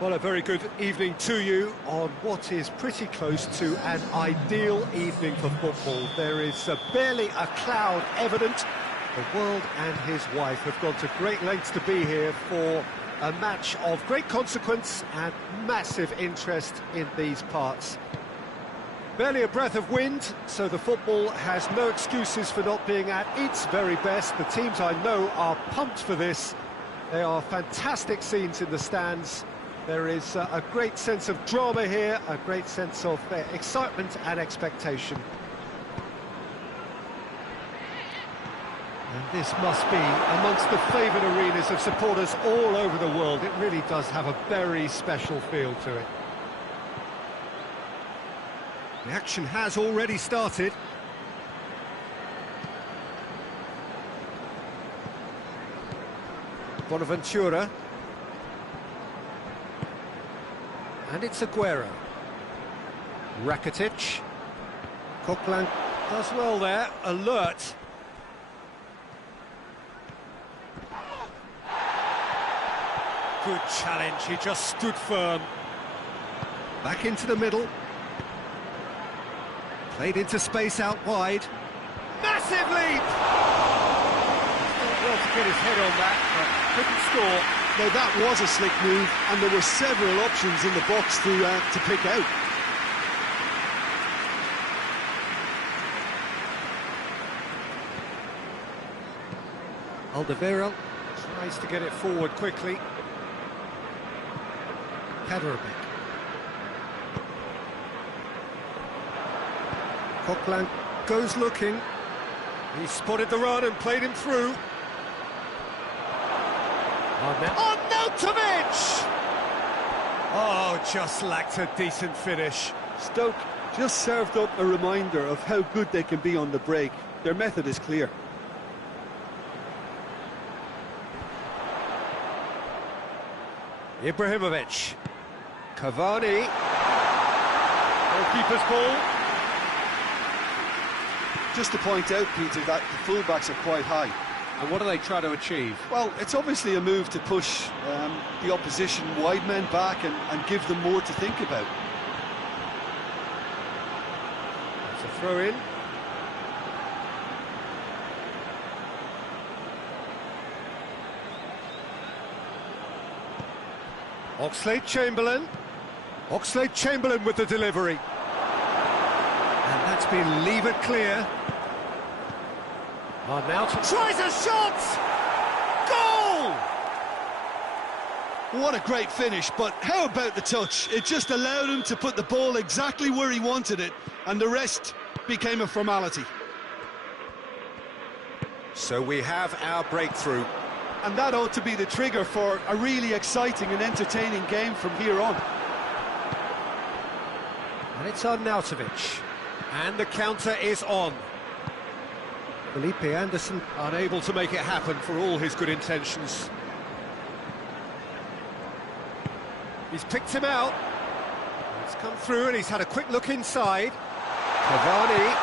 Well, a very good evening to you on what is pretty close to an ideal evening for football. There is barely a cloud evident. The world and his wife have gone to great lengths to be here for a match of great consequence and massive interest in these parts. Barely a breath of wind, so the football has no excuses for not being at its very best. The teams I know are pumped for this. They are fantastic scenes in the stands. There is a great sense of drama here, a great sense of excitement and expectation. And this must be amongst the favoured arenas of supporters all over the world. It really does have a very special feel to it. The action has already started. Bonaventura. And it's Aguero. Rakitic. Coquelin does well there, alert. Good challenge, he just stood firm. Back into the middle. Played into space out wide. Massive leap! Did well to get his head on that, but couldn't score. Now that was a slick move, and there were several options in the box to pick out. Alderweireld tries to get it forward quickly. Kaderabek. Coquelin goes looking. He spotted the run and played him through. Arnautovic! Oh, just lacked a decent finish. Stoke just served up a reminder of how good they can be on the break. Their method is clear. Ibrahimovic. Cavani. Goalkeeper's ball. Just to point out, Peter, that the fullbacks are quite high. And what do they try to achieve? Well, it's obviously a move to push the opposition wide men back and give them more to think about. It's a throw-in. Oxlade-Chamberlain. Oxlade-Chamberlain with the delivery. And that's been levered clear. Arnautovic tries a shot! Goal! What a great finish, but how about the touch? It just allowed him to put the ball exactly where he wanted it, and the rest became a formality. So we have our breakthrough. And that ought to be the trigger for a really exciting and entertaining game from here on. And it's Arnautovic. And the counter is on. Felipe Anderson unable to make it happen for all his good intentions. He's picked him out. He's come through and he's had a quick look inside. Cavani.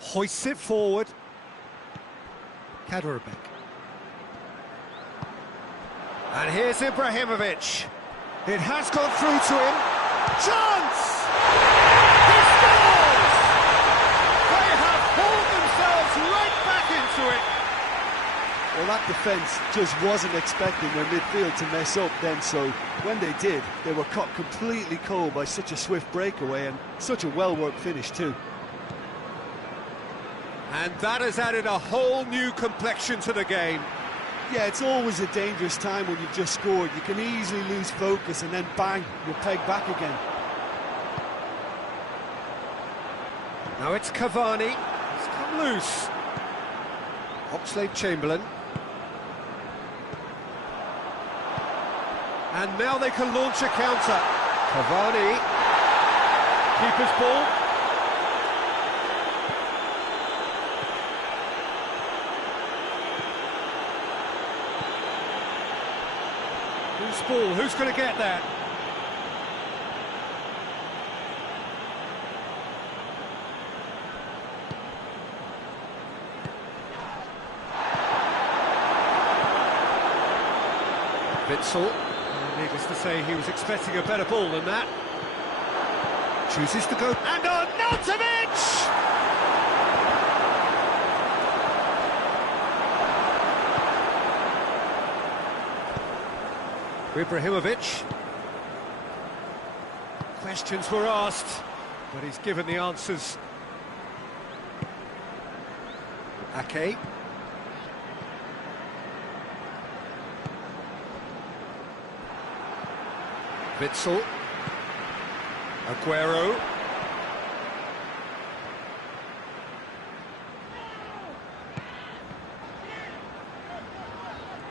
Hoists it forward. Kaderabek. And here's Ibrahimovic. It has gone through to him. Chance! He scores! They have hauled themselves right back into it. Well, that defence just wasn't expecting their midfield to mess up then, so when they did, they were caught completely cold by such a swift breakaway and such a well-worked finish too. And that has added a whole new complexion to the game. Yeah, it's always a dangerous time when you've just scored. You can easily lose focus and then bang, you're pegged back again. Now it's Cavani. He's come loose. Oxlade-Chamberlain. And now they can launch a counter. Cavani. Keeper's ball. Who's ball? Who's going to get that? Witsel. Needless to say, he was expecting a better ball than that. Chooses to go. And on Arnautovic! Ibrahimovic. Questions were asked, but he's given the answers. Ake. Witsel. Aguero.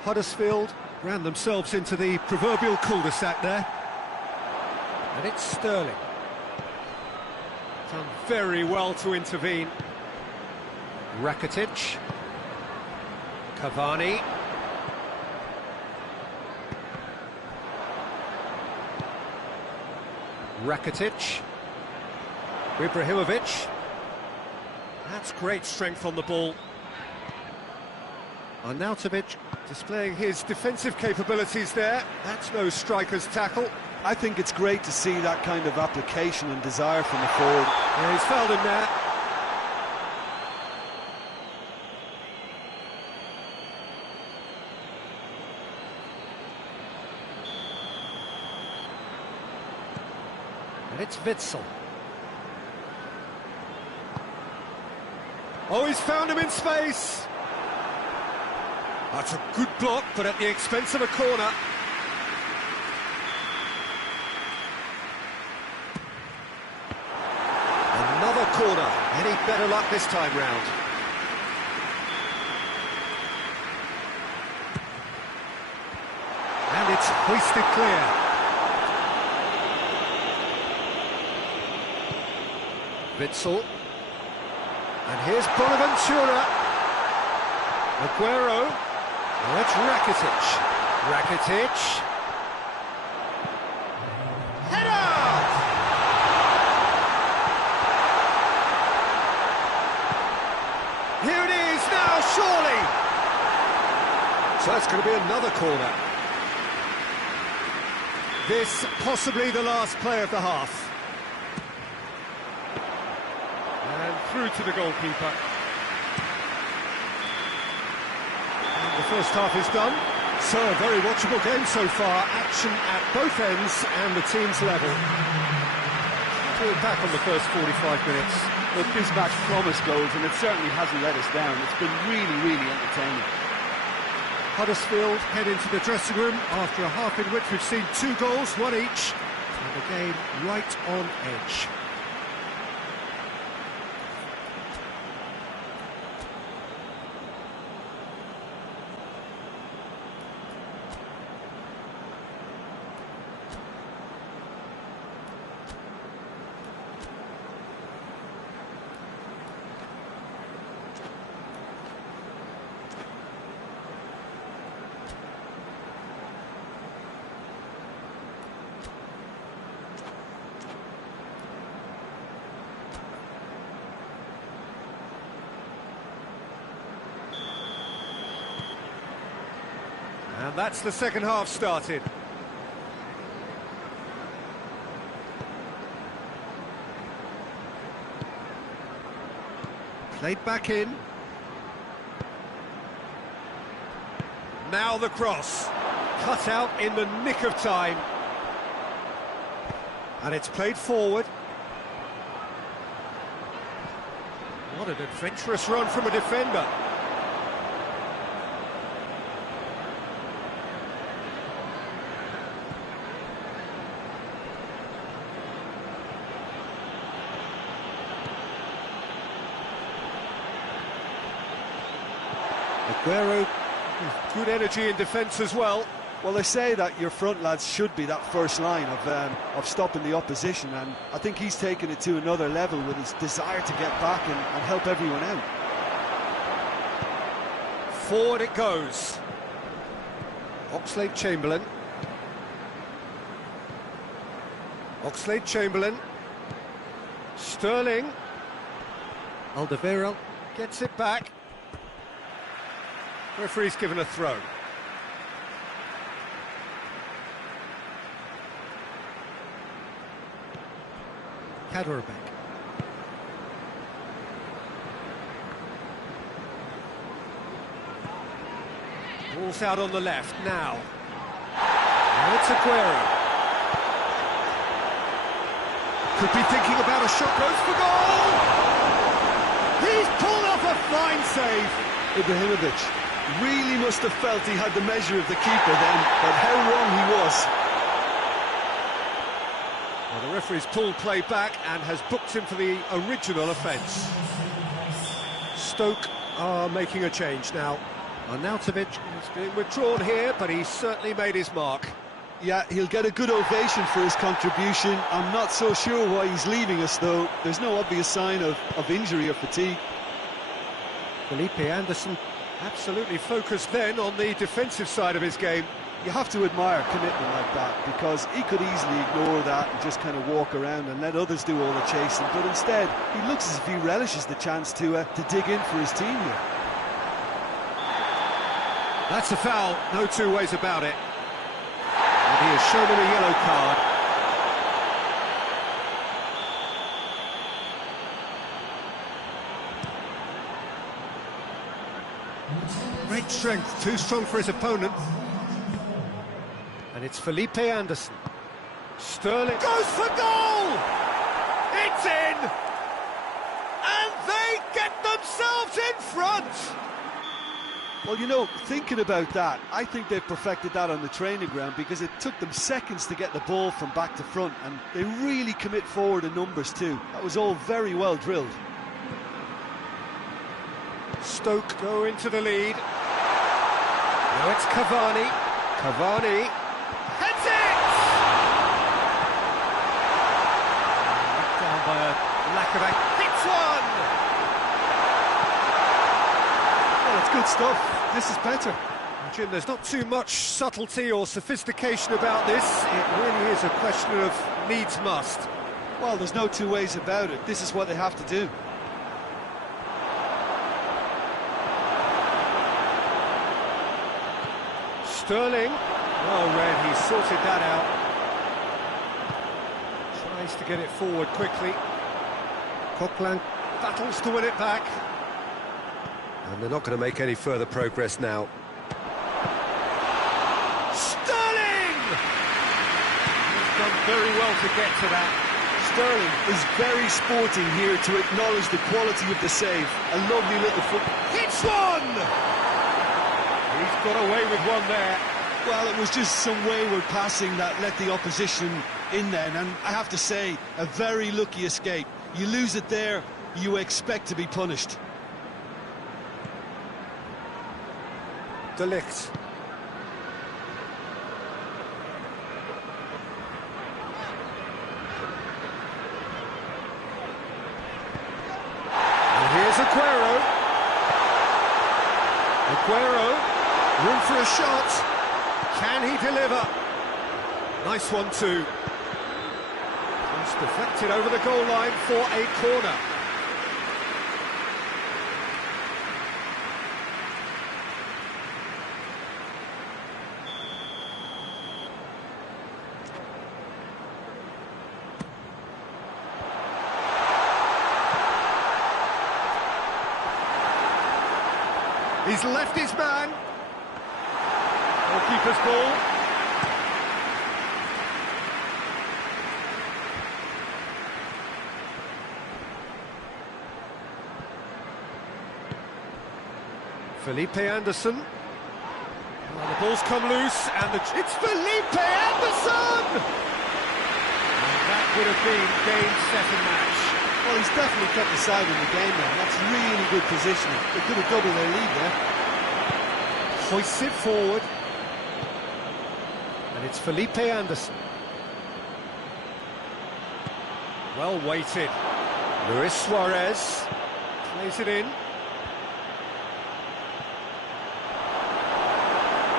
Huddersfield ran themselves into the proverbial cul-de-sac there. And it's Sterling. Done very well to intervene. Rakitic. Cavani. Rakitic. Ibrahimovic. That's great strength on the ball. Arnautovic displaying his defensive capabilities there. That's no striker's tackle. I think it's great to see that kind of application and desire from the forward. Yeah, he's fouled him there. And it's Witsel. Oh, he's found him in space. That's a good block, but at the expense of a corner. Another corner. Any better luck this time round? And it's hoisted clear. Witsel. And here's Bonaventura. Aguero. Well, it's Rakitic. Rakitic. Header! Here it is now, surely! So that's going to be another corner. This possibly the last play of the half. And through to the goalkeeper. The first half is done, so a very watchable game so far. Action at both ends and the team's level. Pulled back on the first 45 minutes. Look, this match promised goals, and it certainly hasn't let us down. It's been really, really entertaining. Huddersfield head into the dressing room after a half in which we've seen 2 goals, 1 each, and the game right on edge. And that's the second half started. Played back in. Now the cross. Cut out in the nick of time. And it's played forward. What an adventurous run from a defender. Aguero with good energy in defence as well. Well, they say that your front lads should be that first line of stopping the opposition, and I think he's taken it to another level with his desire to get back and help everyone out. Forward it goes. Oxlade-Chamberlain. Oxlade-Chamberlain. Sterling. Alderweireld gets it back. Referee's given a throw. Kaderabek. Ball's out on the left now. Now it's Aguero. Could be thinking about a shot, goes for goal! He's pulled off a fine save! Ibrahimovic really must have felt he had the measure of the keeper then, but how wrong he was. Well, the referee's pulled play back and has booked him for the original offence. Stoke are making a change now. Arnautovic is being withdrawn here, but he's certainly made his mark. Yeah, he'll get a good ovation for his contribution. I'm not so sure why he's leaving us, though. There's no obvious sign of injury or fatigue. Felipe Anderson absolutely focused then on the defensive side of his game. You have to admire commitment like that, because he could easily ignore that and just kind of walk around and let others do all the chasing, but instead he looks as if he relishes the chance to dig in for his team here. That's a foul, no two ways about it. And he has shown him a yellow card. Great strength, too strong for his opponent. And it's Felipe Anderson. Sterling goes for goal! It's in! And they get themselves in front! Well, you know, thinking about that, I think they've perfected that on the training ground, because it took them seconds to get the ball from back to front, and they really commit forward in numbers too. That was all very well drilled. Stoke go into the lead. Now it's Cavani. Cavani heads it! Knocked down by a lack of act. Hits one! Well, it's good stuff. This is better. Jim, there's not too much subtlety or sophistication about this. It really is a question of needs must. Well, there's no two ways about it. This is what they have to do. Sterling, well read, he's sorted that out. Tries to get it forward quickly. Coquelin battles to win it back. And they're not going to make any further progress now. Sterling! He's done very well to get to that. Sterling is very sporting here to acknowledge the quality of the save. A lovely little foot. Hits one! He's got away with one there. Well, it was just some wayward passing that let the opposition in then, and I have to say, a very lucky escape. You lose it there, you expect to be punished. Degli. And here's Aguero. Aguero, room for a shot. Can he deliver? Nice one too. Just deflected over the goal line for a corner. He's left his man. Goalkeeper's ball. Felipe Anderson. Well, the ball's come loose, and it's Felipe Anderson! And that would have been game, set and match. Well, he's definitely kept the side in the game now. That's really good positioning. They could have doubled their lead there. Hoists it forward. And it's Felipe Anderson. Well weighted. Luis Suarez plays it in.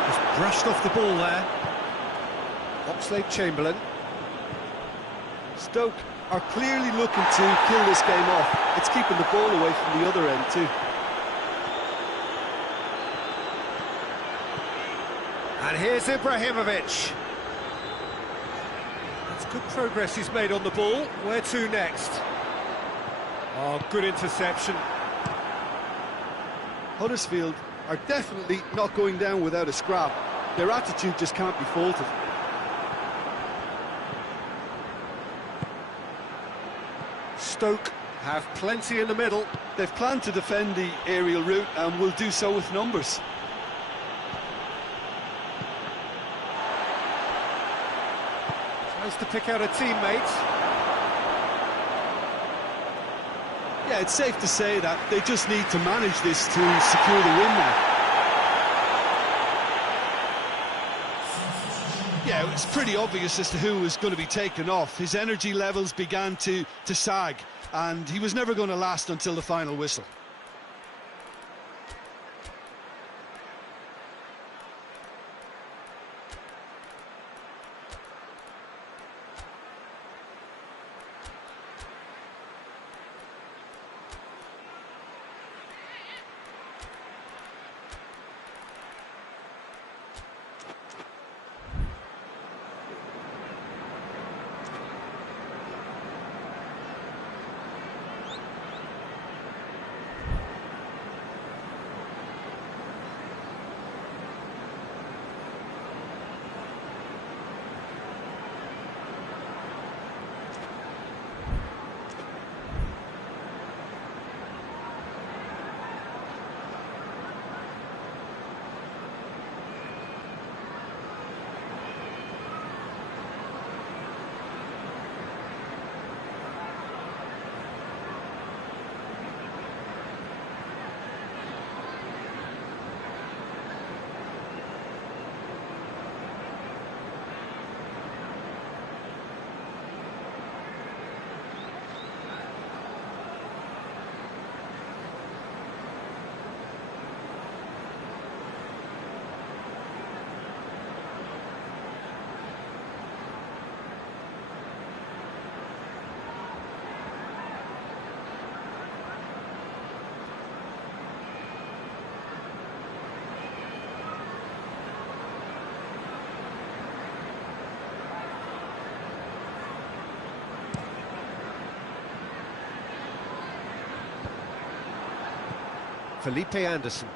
Just brushed off the ball there. Oxlade-Chamberlain. Stoke are clearly looking to kill this game off. It's keeping the ball away from the other end too. And here's Ibrahimovic. It's Good progress he's made on the ball. Where to next? Oh, good interception. Huddersfield are definitely not going down without a scrap. Their attitude just can't be faulted. Stoke have plenty in the middle. They've planned to defend the aerial route and will do so with numbers. Tries to pick out a teammate. Yeah, it's safe to say that they just need to manage this to secure the win now. Yeah, it was pretty obvious as to who was going to be taken off. His energy levels began to sag, and he was never going to last until the final whistle. Felipe Anderson.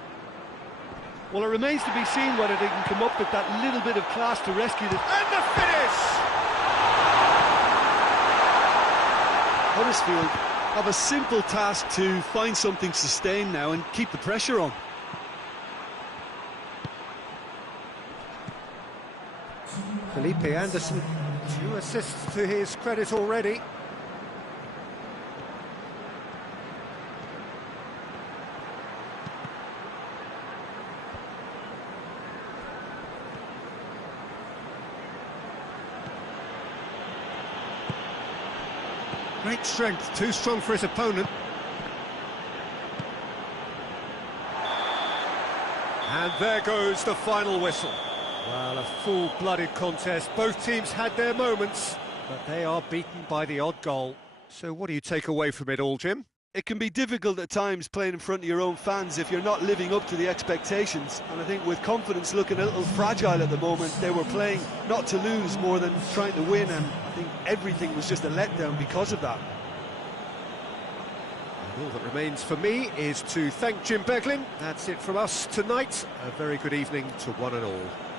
Well, it remains to be seen whether they can come up with that little bit of class to rescue this. And the finish! Huddersfield have a simple task to find something sustained now and keep the pressure on. Felipe Anderson, 2 assists to his credit already. Great strength, too strong for his opponent. And there goes the final whistle. Well, a full-blooded contest. Both teams had their moments, but they are beaten by the odd goal. So what do you take away from it all, Jim? It can be difficult at times playing in front of your own fans if you're not living up to the expectations. And I think with confidence looking a little fragile at the moment, they were playing not to lose more than trying to win, and I think everything was just a letdown because of that. And all that remains for me is to thank Jim Beglin. That's it from us tonight. A very good evening to one and all.